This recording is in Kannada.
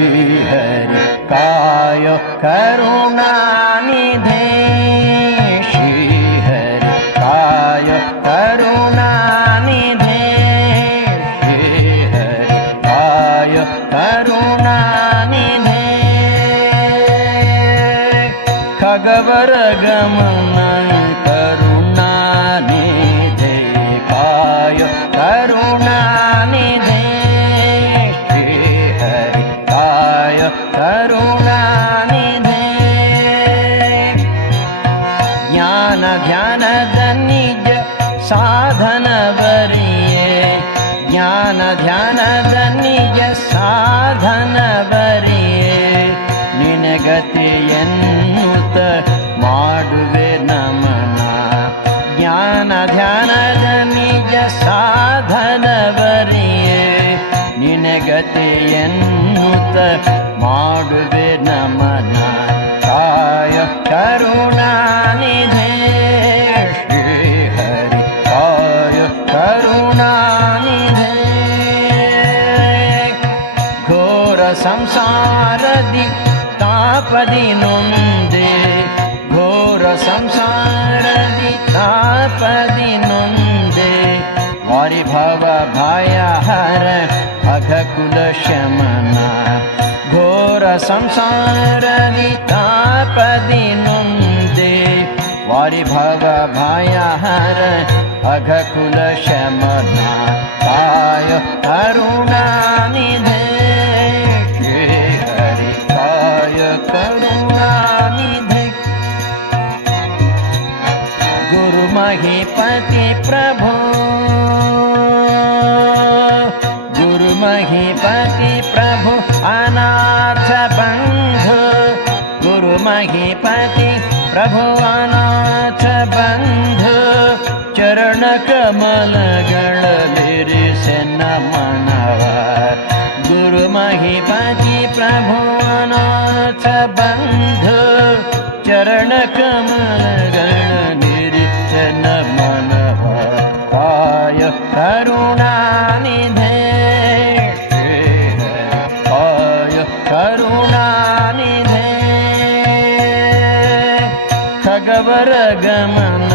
श्रीहरि काय करुणानिधे श्रीहरि काय करुणानिधे श्रीहरि काय करुणानिधे खगवर गमन करुणानिधे काय करुणानिधे श्रीहरि काय करुणानिधे ज्ञान ध्यानद निज साधन बरिये ज्ञान ध्याನದ ನಿಜ ಸಾಧನ ಬರಿಯೇ ನಿನಗತಿಯನ್ನುತ ಮಾಡುವೆ ನಮನ ಜ್ಞಾನ ಧ್ಯಾನದ ನಿಜ ಸಾಧನ ಬರಿಯೇ ನಿನಗತಿಯನ್ನುತ ಮಾಡುವೆ ನಮನ ಕಾಯ ಕರುಣಾನಿಧೆ ಶ್ರೀಹರಿ ಕಾಯ ಕರುಣಾನಿಧೆ ಘೋರ ಸಂಸಾರದಿ ತಾಪದಿ ನೊಂದೆ ಘೋರ ಸಂಸಾರದಿ ತಾಪದಿ ನೊಂದೆ ವಾರಿಭವ ಭಯ ಹರ ಅಘಕುಲ ಶಮನ ಘೋರ ಸಂಸಾರದಿ ತಾಪದಿ ನೊಂದೆ ವಾರಿಭವ ಭಯ ಹರ ಅಘಕುಲ ಶಮನ ಕಾಯ ಕರುಣಾನಿಧೆ ಶ್ರೀಹರಿ ಕಾಯ ಕರುಣಾನಿಧೆ ಗುರು ಮಹಿಪತಿ ಪ್ರಭು ಗುರು ಮಹಿಪತಿ ಪ್ರಭು ಅನಾಥ ಬಂಧು ಗುರು ಮಹಿಪತಿ ಪ್ರಭು ಅನಾಥ ಬಂಧು ಚರಣ ಕಮಲಗಳಲ್ಲಿರಿಸೆ ನಮನವ ಗುರು ಮಹಿಪತಿ ಪ್ರಭು ಅನಾಥ ಬಂಧು ಚರಣ ಕಮಲಗಳಲ್ಲಿರಿಸೆ ನಮನವ ಕಾಯ ಕರುಣಾನಿಧೆ ಕಾಯ ಕರುಣಾನಿಧೆ ಖಗವರ ಗಮನ